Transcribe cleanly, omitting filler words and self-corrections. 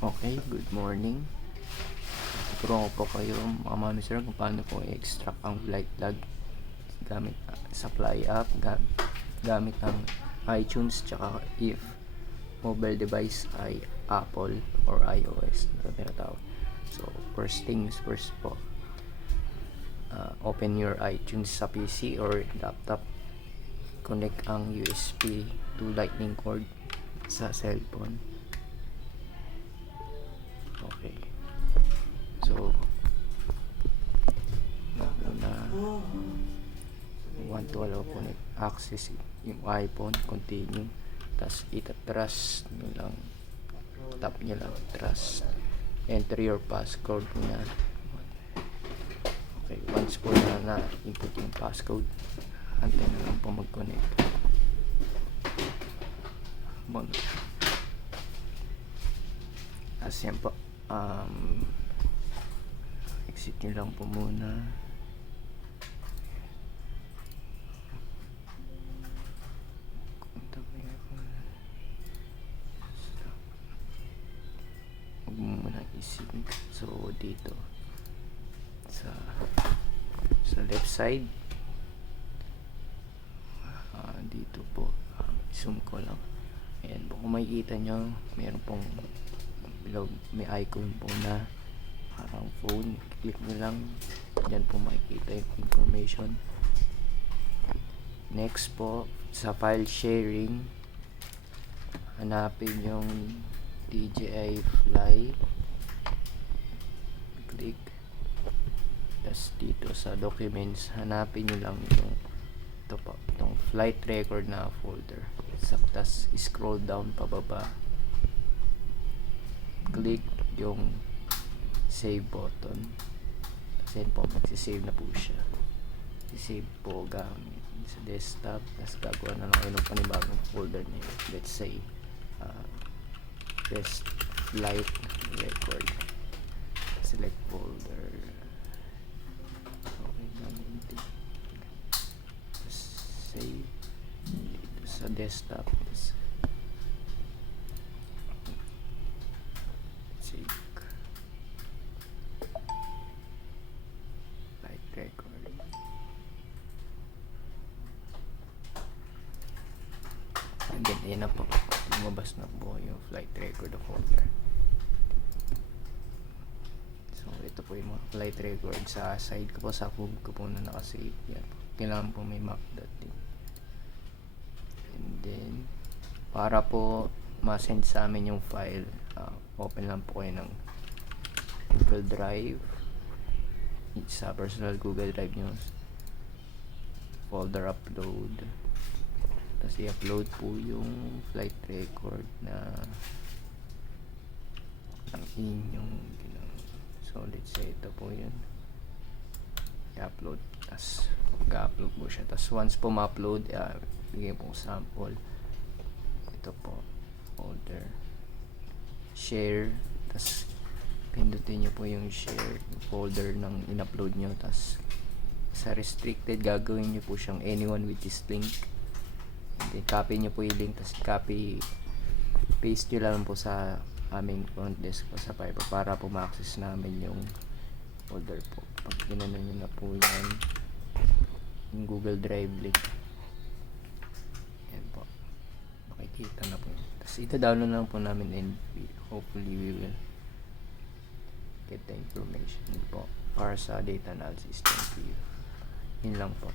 Okay, good morning. Tuturuan ko po kayo mga mami sir kung paano po i-extract ang flight log gamit sa Fly app, gamit ang iTunes, tsaka if mobile device ay Apple or iOS na tinatawag. So first things first po, open your iTunes sa PC or laptop, connect ang USB to lightning cord sa cellphone. Okay. So, na want to allow po access yung iPhone, continue. Tapos ita-trust nyo lang, tap nyo lang, trust. Enter your passcode na. Okay, once po na input yung passcode, antay na lang po mag-connect. As yan po, exit nyo lang po muna. Huwag mo muna i-sync. So dito sa left side, dito po, zoom ko lang. Ayan po, kung makikita nyo, mayroon pong may icon po na parang phone. Click nyo lang, dyan po makikita yung information. Next po, sa file sharing, hanapin yung DJI Fly, click. Tapos dito sa documents, hanapin nyo lang yung ito po, itong flight record na folder. Tapos scroll down pababa, click yung save button. Kasi po magsisave na po siya. I-save po gamit sa desktop. Tapos gagawa na lang kayo ng panibagong folder niyo. Let's say best flight record. Select folder. Okay, gamit. Tapos save dito sa desktop. Tapos save flight record. And then yan na po, lumabas na po yung flight record folder. So ito po yung mga flight record sa side ko po, sa home ko po na nakasave. Yan po, kailangan po may map.din. And then para po ma-send sa amin yung file, open lang po kayo ng Google Drive. Sa personal Google Drive nyo, folder upload, tapos i-upload po yung flight record na ang inyong so let's say ito po yun, i-upload. Tapos mag-upload po siya. Tapos once po ma-upload, bigyan po sample. Ito po, folder share, tapos pindutin nyo po yung share folder ng in-upload nyo. Tapos sa restricted, gagawin nyo po siyang anyone with this link. And then copy nyo po yung link, tapos copy paste nyo lang po sa aming front desk po sa Fiverr para po ma-access namin yung folder po. Pag ginanon nyo na po yan, yung Google Drive link, yan po, makikita na po. Tapos ita-download lang po namin and hopefully we will get the information po para sa data analysis. Thank you. Yun lang po.